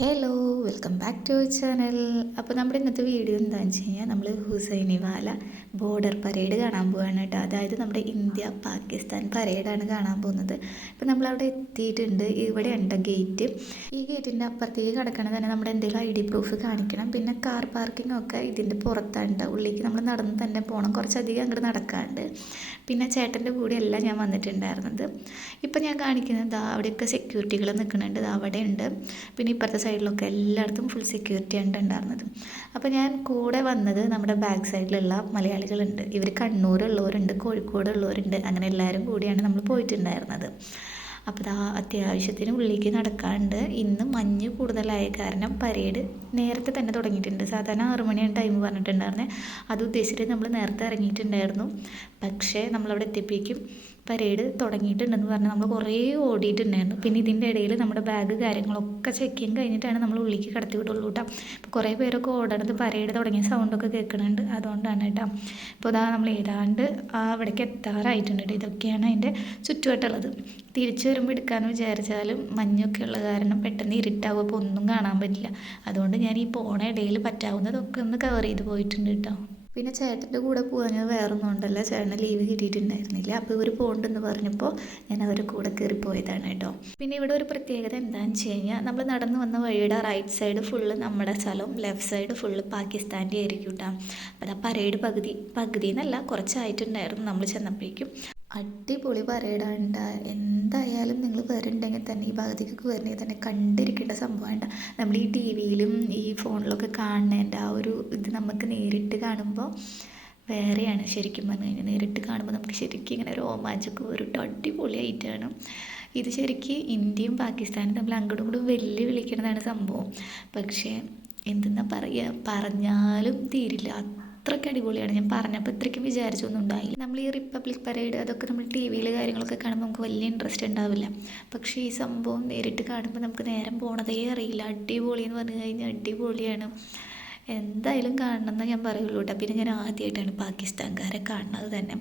Hello welcome back to channel അപ്പോൾ നമ്മുടെ ഇന്നത്തെ വീഡിയോ എന്താണെന്ന് വെച്ച് കഴിഞ്ഞാൽ നമ്മൾ ഹുസൈനി വാല ബോർഡർ പരേഡ് കാണാൻ പോവാണ് കേട്ടോ. അതായത് നമ്മുടെ ഇന്ത്യ പാകിസ്ഥാൻ പരേഡാണ് കാണാൻ പോകുന്നത്. ഇപ്പോൾ നമ്മളവിടെ എത്തിയിട്ടുണ്ട്. ഇവിടെ ഉണ്ട് ഗേറ്റ് ഈ ഗേറ്റിന്റെ അപ്പുറത്തേക്ക് കിടക്കണത് തന്നെ നമ്മുടെ എന്തെങ്കിലും ഐ ഡി പ്രൂഫ് കാണിക്കണം. പിന്നെ കാർ പാർക്കിംഗ് ഒക്കെ ഇതിന്റെ പുറത്താണ് ഉള്ളിലേക്ക് നമ്മൾ നടന്ന് തന്നെ പോകണം കുറച്ചധികം അങ്ങോട്ട് നടക്കാണ്ട്. പിന്നെ ചേട്ടന്റെ കൂടെയല്ല ഞാൻ വന്നിട്ടുണ്ടായിരുന്നത്. ഇപ്പം ഞാൻ കാണിക്കുന്നത് അവിടെയൊക്കെ സെക്യൂരിറ്റികൾ നിൽക്കുന്നുണ്ട് അവിടെ ഉണ്ട് പിന്നെ ഇപ്പുറത്തെ സൈഡിലൊക്കെ എല്ലായിടത്തും ഫുൾ സെക്യൂരിറ്റി ആണ് ഉണ്ടായിരുന്നത്. അപ്പോൾ ഞാൻ കൂടെ വന്നത് നമ്മുടെ ബാക്ക് സൈഡിലുള്ള മലയാളികളുണ്ട്. ഇവർ കണ്ണൂരുള്ളവരുണ്ട് കോഴിക്കോടുള്ളവരുണ്ട്. അങ്ങനെ എല്ലാവരും കൂടിയാണ് നമ്മൾ പോയിട്ടുണ്ടായിരുന്നത്. അപ്പോൾ ആ അത്യാവശ്യത്തിന് ഉള്ളിലേക്ക് നടക്കാണ്ട് ഇന്ന് മഞ്ഞ് കൂടുതലായ കാരണം പരേഡ് നേരത്തെ തന്നെ തുടങ്ങിയിട്ടുണ്ട്. സാധാരണ ആറു മണിയാണ് ടൈം പറഞ്ഞിട്ടുണ്ടായിരുന്നത് അത് ഉദ്ദേശിച്ചിട്ട് നമ്മൾ നേരത്തെ ഇറങ്ങിയിട്ടുണ്ടായിരുന്നു. പക്ഷേ നമ്മളവിടെ എത്തിയപ്പോഴേക്കും പരേഡ് തുടങ്ങിയിട്ടുണ്ടെന്ന് പറഞ്ഞാൽ നമ്മൾ കുറേ ഓടിയിട്ടുണ്ടായിരുന്നു. പിന്നെ ഇതിന്റെ ഇടയിൽ നമ്മുടെ ബാഗ് കാര്യങ്ങളൊക്കെ ചെക്ക് ചെയ്യാൻ കഴിഞ്ഞിട്ടാണ് നമ്മൾ ഉള്ളിലേക്ക് കടത്തി വിടുള്ളൂ കേട്ടോ. അപ്പോൾ കുറേ പേരൊക്കെ ഓടണത് പരേഡ് തുടങ്ങിയ സൗണ്ടൊക്കെ കേൾക്കുന്നുണ്ട് അതുകൊണ്ടാണ് കേട്ടോ. അപ്പോൾ അതാ നമ്മൾ ഏതാണ്ട് അവിടേക്ക് എത്താറായിട്ടുണ്ട് കേട്ടോ. ഇതൊക്കെയാണ് അതിന്റെ ചുറ്റുവട്ടമുള്ളത് തിരിച്ചു വരുമ്പോൾ എടുക്കാമെന്ന് വിചാരിച്ചാലും മഞ്ഞൊക്കെ ഉള്ള കാരണം പെട്ടെന്ന് ഇരുട്ടാവും. അപ്പോൾ ഒന്നും കാണാൻ പറ്റില്ല. അതുകൊണ്ട് ഞാൻ ഈ പോണ ഇടയിൽ പറ്റാവുന്നതൊക്കെ ഒന്ന് കവർ ചെയ്ത് പോയിട്ടുണ്ട് കേട്ടോ. പിന്നെ ചേട്ടന്റെ കൂടെ പോകാൻ വേറൊന്നും ഉണ്ടല്ല ചേട്ടന് ലീവ് കിട്ടിയിട്ടുണ്ടായിരുന്നില്ല. അപ്പോൾ ഇവർ പോകണ്ടെന്ന് പറഞ്ഞപ്പോൾ ഞാൻ അവരുടെ കൂടെ കയറി പോയതാണ് കേട്ടോ. പിന്നെ ഇവിടെ ഒരു പ്രത്യേകത എന്താണെന്ന് വെച്ച് കഴിഞ്ഞാൽ നമ്മൾ നടന്നു വന്ന വഴിയുടെ റൈറ്റ് സൈഡ് ഫുള്ള് നമ്മുടെ സ്ഥലവും ലെഫ്റ്റ് സൈഡ് ഫുള്ള് പാകിസ്ഥാന്റെ ആയിരിക്കും കേട്ടോ. അപ്പോൾ ആ പരേഡ് പകുതി പകുതി എന്നല്ല കുറച്ചായിട്ടുണ്ടായിരുന്നു. നമ്മൾ ചെന്നപ്പോഴേക്കും. അടിപൊളി പരേഡാണ് എന്തായാലും നിങ്ങൾ വരുന്നുണ്ടെങ്കിൽ തന്നെ ഈ ഭാഗത്തേക്കൊക്കെ വരുന്നെങ്കിൽ തന്നെ കണ്ടിരിക്കേണ്ട സംഭവമാണ് നമ്മൾ ഈ ടി വിയിലും ഈ ഫോണിലൊക്കെ കാണുന്നതിന്റെ ആ ഒരു ഇത് നമുക്ക് നേരിട്ട് കാണുമ്പോൾ വേറെയാണ് ശരിക്കും പറഞ്ഞു കഴിഞ്ഞാൽ നേരിട്ട് കാണുമ്പോൾ നമുക്ക് ശരിക്കും ഇങ്ങനെ രോമാഞ്ചൊക്കെ വരും. അടിപൊളിയായിട്ടാണ് ഇത് ശരിക്കും ഇന്ത്യയും പാകിസ്ഥാനും തമ്മിൽ അങ്ങോട്ടും ഇങ്ങോട്ടും വെല്ലുവിളിക്കുന്നതാണ് സംഭവം. പക്ഷേ എന്തെന്നാ പറയുക പറഞ്ഞാലും തീരില്ല. അത്രയ്ക്ക് അടിപൊളിയാണ്. ഞാൻ പറഞ്ഞപ്പോൾ ഇത്രയ്ക്കും വിചാരിച്ചൊന്നും ഉണ്ടായില്ല. നമ്മൾ ഈ റിപ്പബ്ലിക് പരേഡ് അതൊക്കെ നമ്മൾ ടി വിയിൽ കാര്യങ്ങളൊക്കെ കാണുമ്പോൾ നമുക്ക് വലിയ ഇൻട്രസ്റ്റ് ഉണ്ടാവില്ല. പക്ഷേ ഈ സംഭവം നേരിട്ട് കാണുമ്പോൾ നമുക്ക് നേരം പോണതേ അറിയില്ല. അടിപൊളി എന്ന് പറഞ്ഞു കഴിഞ്ഞാൽ അടിപൊളിയാണ്. എന്തായാലും കാണണമെന്ന് ഞാൻ പറയുള്ളൂ കേട്ടോ പിന്നെ ഞാൻ ആദ്യമായിട്ടാണ് പാകിസ്ഥാൻകാരെ കാണുന്നത് തന്നെ.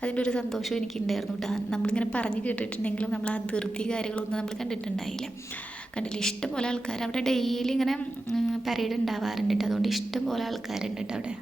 അതിന്റെ ഒരു സന്തോഷം എനിക്കുണ്ടായിരുന്നു കേട്ടോ നമ്മളിങ്ങനെ പറഞ്ഞ് കേട്ടിട്ടുണ്ടെങ്കിലും നമ്മൾ ആ അതിർത്തി കാര്യങ്ങളൊന്നും നമ്മൾ കണ്ടിട്ടുണ്ടായില്ല. കണ്ടില്ല. ഇഷ്ടംപോലെ ആൾക്കാർ അവിടെ ഡെയിലി ഇങ്ങനെ പരേഡ് ഉണ്ടാവാറുണ്ട് കേട്ടോ അതുകൊണ്ട് ഇഷ്ടംപോലെ ആൾക്കാരുണ്ട് കേട്ടോ അവിടെ.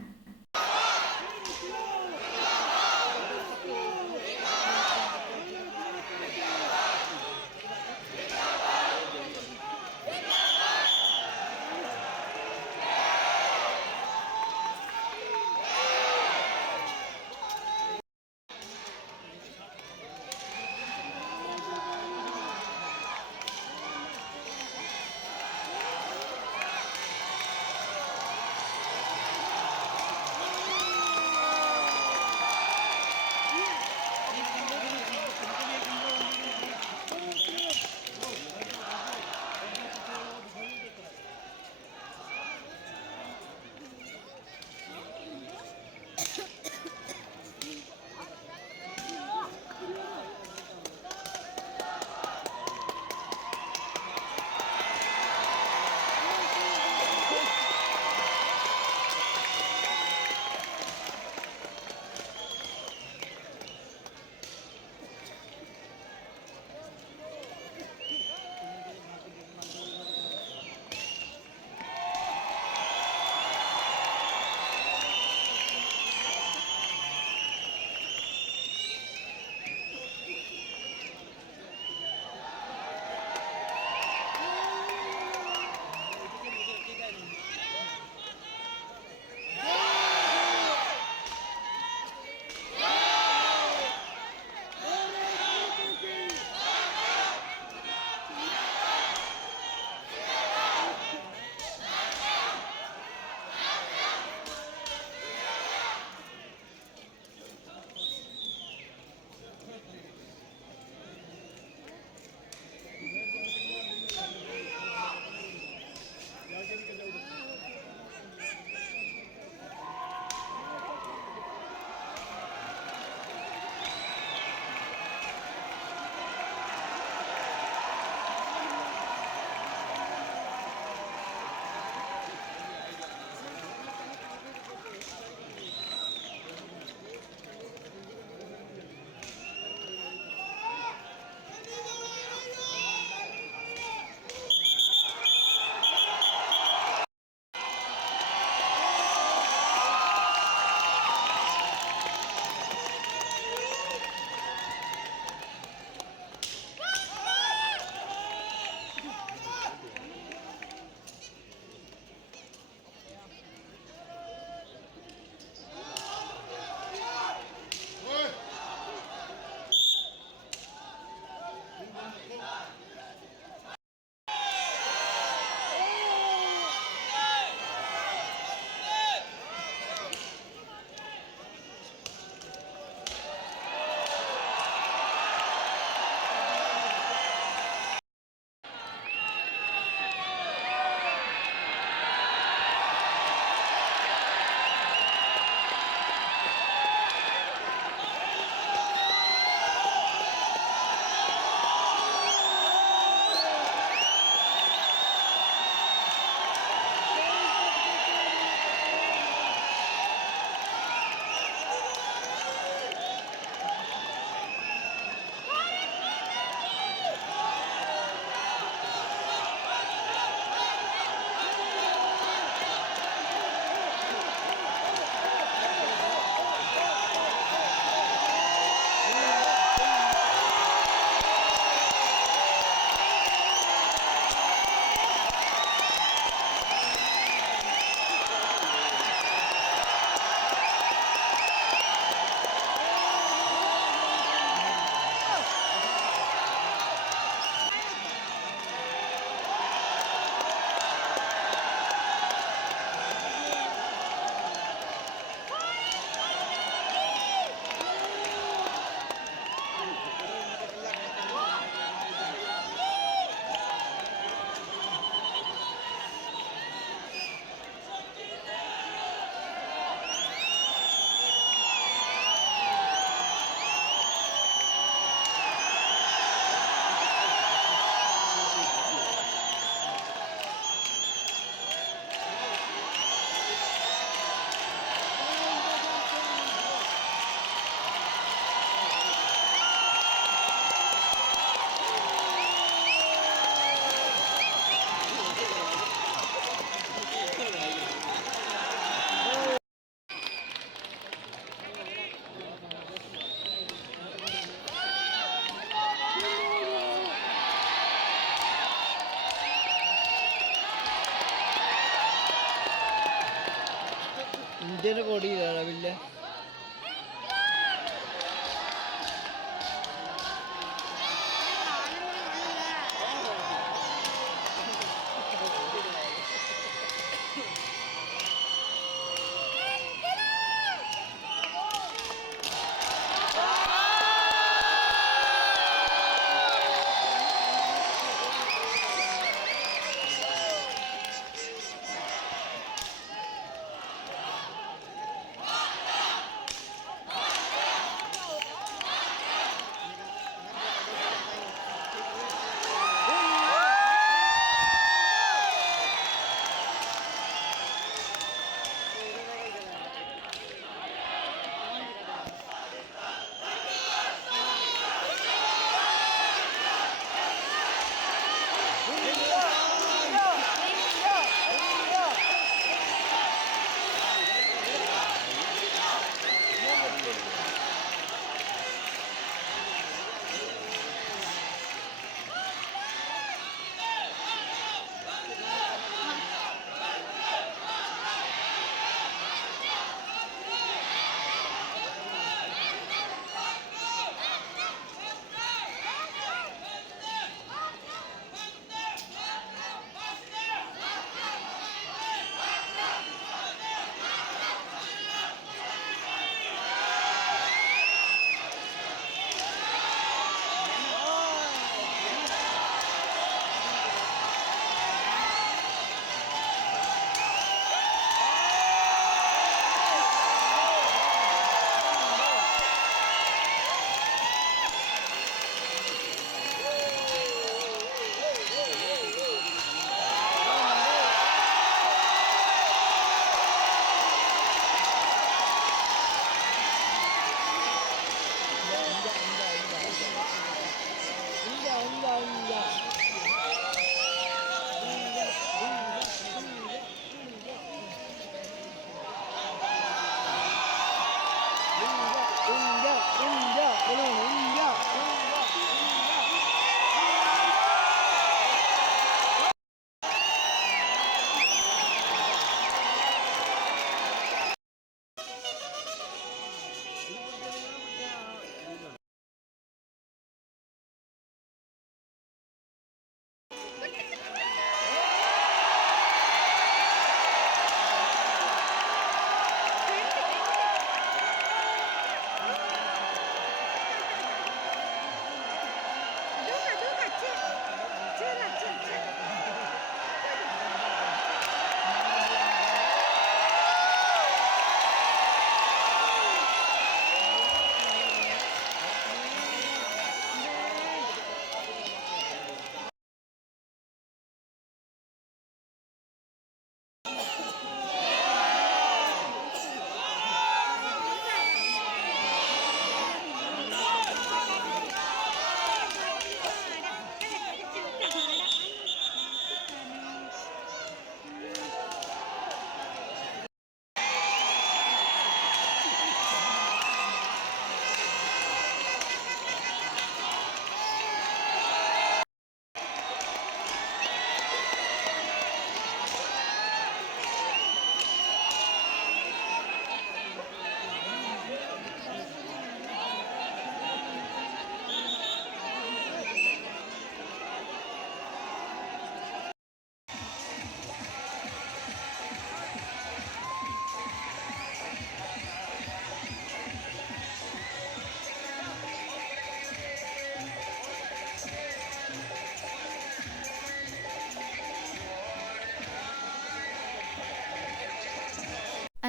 ഇന്ത്യയുടെ കൊടി വലിയ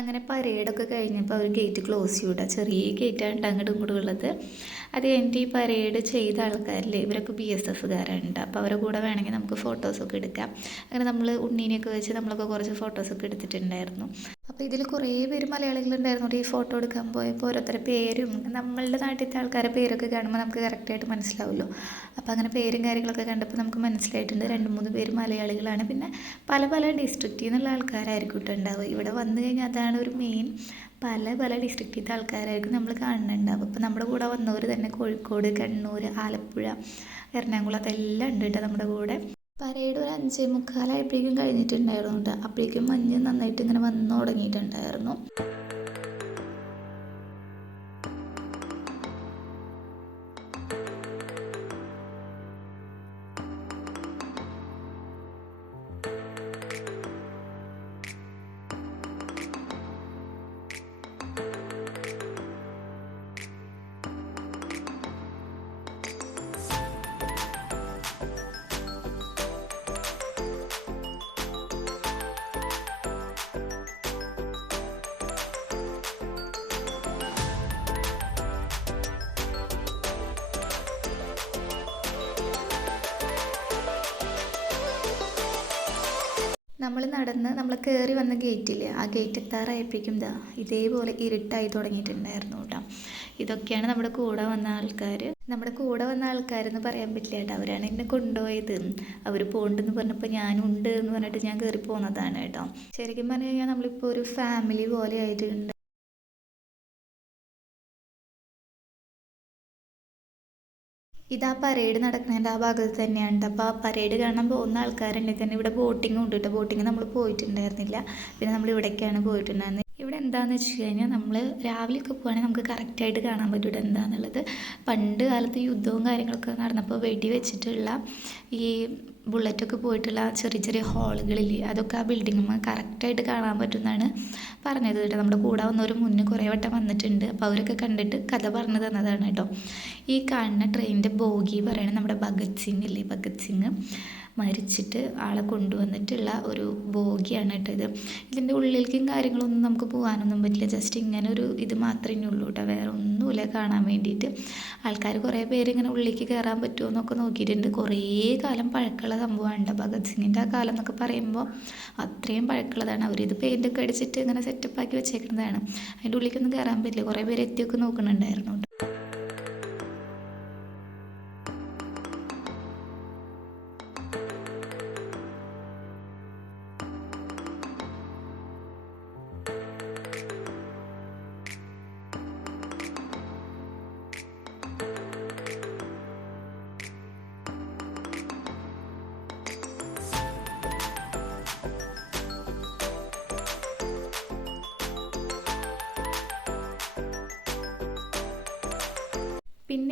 അങ്ങനെ പരേഡൊക്കെ കഴിഞ്ഞപ്പോൾ അവർ ഗേറ്റ് ക്ലോസ് ചെയ്യൂട ചെറിയ ഗേറ്റാണ് അങ്ങോട്ടും ഇങ്ങോട്ടും ഉള്ളത്. അത് കഴിഞ്ഞിട്ട് ഈ പരേഡ് ചെയ്ത ആൾക്കാരിൽ ഇവരൊക്കെ ബി എസ് എഫുകാരുണ്ട് അപ്പോൾ അവരുടെ കൂടെ വേണമെങ്കിൽ നമുക്ക് ഫോട്ടോസൊക്കെ എടുക്കാം. അങ്ങനെ നമ്മൾ ഉണ്ണീനെയൊക്കെ വെച്ച് നമ്മളൊക്കെ കുറച്ച് ഫോട്ടോസൊക്കെ എടുത്തിട്ടുണ്ടായിരുന്നു. അപ്പോൾ ഇതിൽ കുറേ പേര് മലയാളികളുണ്ടായിരുന്നു ഈ ഫോട്ടോ എടുക്കാൻ പോയപ്പോൾ ഓരോരുത്തരുടെ പേരും നമ്മളുടെ നാട്ടിലത്തെ ആൾക്കാരുടെ പേരൊക്കെ കാണുമ്പോൾ നമുക്ക് കറക്റ്റായിട്ട് മനസ്സിലാവുമല്ലോ അപ്പോൾ അങ്ങനെ പേരും കാര്യങ്ങളൊക്കെ കണ്ടപ്പോൾ നമുക്ക് മനസ്സിലായിട്ടുണ്ട് രണ്ട് മൂന്ന് പേര് മലയാളികളാണ്. പിന്നെ പല പല ഡിസ്ട്രിക്റ്റിൽ നിന്നുള്ള ആൾക്കാരായിരിക്കും കേട്ടോ ഉണ്ടാവുക. ഇവിടെ വന്നു കഴിഞ്ഞാൽ അതാണ് ഒരു മെയിൻ പല പല ഡിസ്ട്രിക്റ്റിലത്തെ ആൾക്കാരായിരിക്കും നമ്മൾ കാണുന്നുണ്ടാവും അപ്പോൾ നമ്മുടെ കൂടെ വന്നവർ തന്നെ കോഴിക്കോട് കണ്ണൂർ ആലപ്പുഴ എറണാകുളം അതെല്ലാം ഉണ്ട് കേട്ടോ നമ്മുടെ കൂടെ. പരേഡ് ഒരു അഞ്ചേ മുക്കാലായപ്പോഴേക്കും കഴിഞ്ഞിട്ടുണ്ടായിരുന്നു അപ്പോഴേക്കും മഞ്ഞ് നന്നായിട്ട് ഇങ്ങനെ വന്നു തുടങ്ങിയിട്ടുണ്ടായിരുന്നു. നമ്മൾ നടന്ന് നമ്മൾ കയറി വന്ന ഗേറ്റില്ലേ ആ ഗേറ്റ് എത്താറായപ്പോഴേക്കും ഇതാ ഇതേപോലെ ഇരുട്ടായി തുടങ്ങിയിട്ടുണ്ടായിരുന്നു കേട്ടോ. ഇതൊക്കെയാണ് നമ്മുടെ കൂടെ വന്ന ആൾക്കാർ നമ്മുടെ കൂടെ വന്ന ആൾക്കാരെന്ന് പറയാൻ പറ്റില്ല കേട്ടോ. അവരാണ് എന്നെ കൊണ്ടുപോയത്. അവർ പോകണ്ടെന്ന് പറഞ്ഞപ്പോൾ ഞാനുണ്ട് എന്ന് പറഞ്ഞിട്ട് ഞാൻ കയറി പോകുന്നതാണ് കേട്ടോ. ശരിക്കും പറഞ്ഞു കഴിഞ്ഞാൽ നമ്മളിപ്പോൾ ഒരു ഫാമിലി പോലെ ആയിട്ടുണ്ട്. ഇതാ പരേഡ് നടക്കുന്നതിന്റെ ആ ഭാഗത്ത് തന്നെയാണ്. അപ്പോൾ ആ പരേഡ് കാണാൻ പോകുന്ന ആൾക്കാരുണ്ടെങ്കിൽ തന്നെ ഇവിടെ ബോട്ടിംഗ് ഉണ്ട് കേട്ടോ ബോട്ടിംഗ് നമ്മൾ പോയിട്ടുണ്ടായിരുന്നില്ല. പിന്നെ നമ്മൾ ഇവിടേക്കാണ് പോയിട്ടുണ്ടായിരുന്നത് ഇവിടെ എന്താണെന്ന് വെച്ച് കഴിഞ്ഞാൽ നമ്മൾ രാവിലെയൊക്കെ പോകുകയാണെങ്കിൽ നമുക്ക് കറക്റ്റായിട്ട് കാണാൻ പറ്റും ഇവിടെ എന്താണെന്നുള്ളത് പണ്ട് കാലത്ത് യുദ്ധവും കാര്യങ്ങളൊക്കെ നടന്നപ്പോൾ വെടി വെച്ചിട്ടുള്ള ഈ ബുള്ളറ്റൊക്കെ പോയിട്ടുള്ള ചെറിയ ചെറിയ ഹാളുകളില്ലേ അതൊക്കെ ആ ബിൽഡിങ്ങുമ്പോൾ കറക്റ്റായിട്ട് കാണാൻ പറ്റുമെന്നാണ് പറഞ്ഞത് കേട്ടോ. നമ്മുടെ കൂടെ വന്നവർ മുന്നേ കുറേ വട്ടം വന്നിട്ടുണ്ട്. അപ്പോൾ അവരൊക്കെ കണ്ടിട്ട് കഥ പറഞ്ഞു തന്നതാണ് കേട്ടോ. ഈ കാണുന്ന ട്രെയിനിന്റെ ബോഗി പറയണത് നമ്മുടെ ഭഗത് സിംഗ് ഇല്ലേ ഭഗത് സിംഗ് മരിച്ചിട്ട് ആളെ കൊണ്ടുവന്നിട്ടുള്ള ഒരു ബോഗിയാണ് കേട്ടോ ഇത്. ഇതിന്റെ ഉള്ളിലേക്കും കാര്യങ്ങളൊന്നും നമുക്ക് പോകാനൊന്നും പറ്റില്ല. ജസ്റ്റ് ഇങ്ങനെ ഒരു ഇത് മാത്രമേ ഉള്ളൂ കേട്ടോ. വേറെ ഒന്നുമില്ല കാണാൻ വേണ്ടിയിട്ട്. ആൾക്കാർ കുറേ പേര് ഇങ്ങനെ ഉള്ളിലേക്ക് കയറാൻ പറ്റുമോ എന്നൊക്കെ നോക്കിയിട്ടുണ്ട്. കുറേ കാലം പഴക്കമുള്ള സംഭവമാണ് ഭഗത് സിംഗിന്റെ ആ കാലം എന്നൊക്കെ പറയുമ്പോൾ അത്രയും പഴക്കമുള്ളതാണ്. അവരിത് പെയിന്റൊക്കെ അടിച്ചിട്ട് ഇങ്ങനെ സെറ്റപ്പാക്കി വെച്ചേക്കുന്നതാണ്. അതിന്റെ ഉള്ളിലേക്കൊന്നും കയറാൻ പറ്റില്ല. കുറേ പേര് എത്തിയൊക്കെ നോക്കുന്നുണ്ടായിരുന്നു.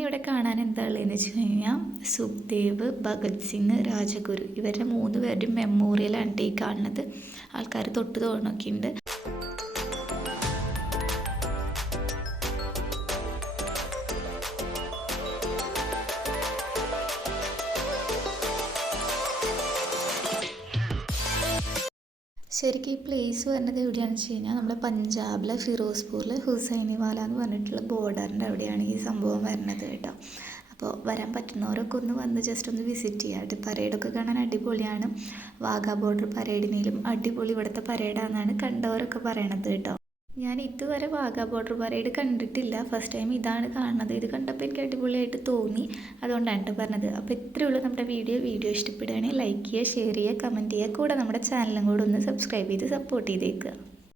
ഇവിടെ കാണാൻ എന്താ ഉള്ളതെന്ന് വെച്ച് കഴിഞ്ഞാൽ സുഖ്ദേവ് ഭഗത് സിംഗ് രാജഗുരു. ഇവരുടെ മൂന്ന് പേരുടെയും മെമ്മോറിയലാണ് ഈ കാണുന്നത്. ആൾക്കാർ തൊട്ട് തോന്നൊക്കെ ഈ പ്ലേസ് വരുന്നത് എവിടെയാണെന്ന് വെച്ച് കഴിഞ്ഞാൽ നമ്മുടെ പഞ്ചാബിലെ ഫിറോസ്പൂരിലെ ഹുസൈനിവാല എന്ന് പറഞ്ഞിട്ടുള്ള ബോർഡറിന്റെ അവിടെയാണ് ഈ സംഭവം വരുന്നത് കേട്ടോ. അപ്പോൾ വരാൻ പറ്റുന്നവരൊക്കെ ഒന്ന് വന്ന് ജസ്റ്റ് ഒന്ന് വിസിറ്റ് കേട്ടോ പരേഡൊക്കെ കാണാൻ അടിപൊളിയാണ്. വാഗാ ബോർഡർ പരേഡിനേലും അടിപൊളി ഇവിടുത്തെ പരേഡാണെന്നാണ് കണ്ടവരൊക്കെ പറയണത് കേട്ടോ. ഞാൻ ഇതുവരെ വാഗാ ബോർഡർ പരേഡ് കണ്ടിട്ടില്ല. ഫസ്റ്റ് ടൈം ഇതാണ് കാണുന്നത്. ഇത് കണ്ടപ്പോൾ എനിക്ക് അടിപൊളിയായിട്ട് തോന്നി. അതുകൊണ്ടാണ് കേട്ടോ പറഞ്ഞത്. അപ്പോൾ ഇത്രയേ ഉള്ളൂ നമ്മുടെ വീഡിയോ. വീഡിയോ ഇഷ്ടപ്പെടുകയാണെങ്കിൽ ലൈക്ക് ചെയ്യുക ഷെയർ ചെയ്യുക കമന്റ് ചെയ്യുക. കൂടെ നമ്മുടെ ചാനലും കൂടെ ഒന്ന് സബ്സ്ക്രൈബ് ചെയ്ത് സപ്പോർട്ട് ചെയ്തേക്കുക.